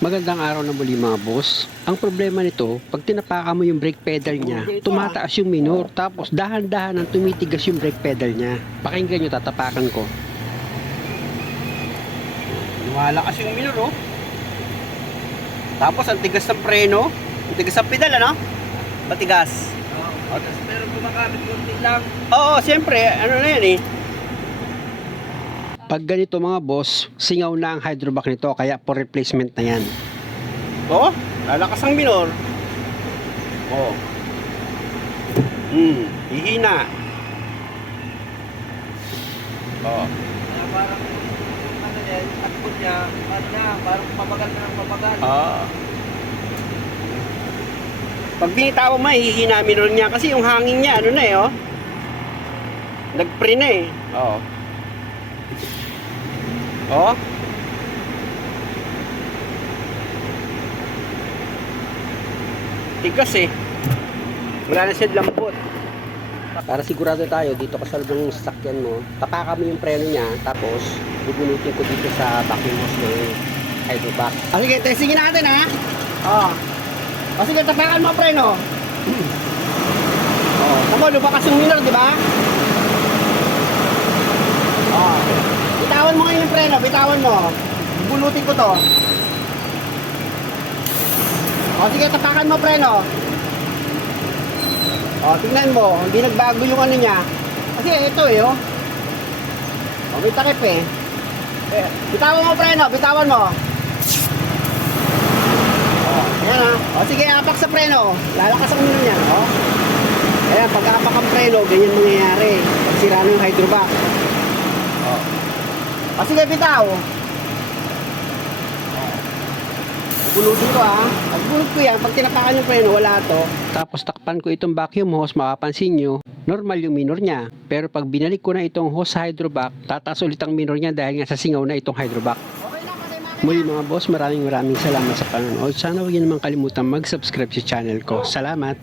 Magandang araw na muli mga boss. Ang problema nito, pag tinapakan mo yung brake pedal niya, tumataas yung minor, tapos dahan-dahan ang tumitigas yung brake pedal niya. Pakinggan nyo, tatapakan ko. Lumalakas yung minor, oh. Tapos, ang tigas ng preno. Ang tigas ng pedal, ano? Matigas. Oh, pero kumakapit konti lang. Oo, siyempre. Ano na yan, eh. Pag ganito mga boss, singaw na ang hydrovac nito, kaya for replacement na yan. Oo, lalakas ang minor. Oo. Hmm, hihina. Oo. Kaya parang ano yan, takot niya, ano na, parang pabagal na ng pabagal. Ah. Pag binitawan mo, hihina minor niya. Kasi yung hangin niya, ano na eh, oh. Nag-pre na eh. Oo. Oh. Tigas eh. Wala na siya lambot. Para sigurado tayo, dito ka sa loob ng sasakyan mo, tapakan mo yung preno niya, tapos bubunutin ko dito sa vacuum hose ng hydrovac. Ah, sige, testingin natin ha. Oh. O sige, tapakan mo ang preno. oh, tamo, lumakas yung minor, di ba? Oh. Bitawan mo ngayon yung preno, bitawan mo. Bulutin ko to. O sige, tapakan mo preno. O, tingnan mo, hindi nagbago yung ano niya. Kasi ito eh, oh. O, may takip eh. eh bitawan mo preno, bitawan mo. O, ayan ha. O, sige, apak sa preno. Lalakas ang mino niya, o. Ayan, pag apak ang preno, ganyan mangyayari. Pag sira yung hydrovac. O. O, sige, bitaw. Bulutin ko ha. Pag bulot ko yan, pag tinapakan yung preno, wala to. Tapos takpan ko itong vacuum hose, mapapansin nyo, normal yung minor niya. Pero pag binalik ko na itong hose sa hydrovac, tataas ulit ang minor niya dahil nga sa singaw na itong hydrovac. Muli mga boss, maraming maraming salamat sa panonood. Sana huwag niyo naman kalimutan mag-subscribe sa channel ko. Salamat!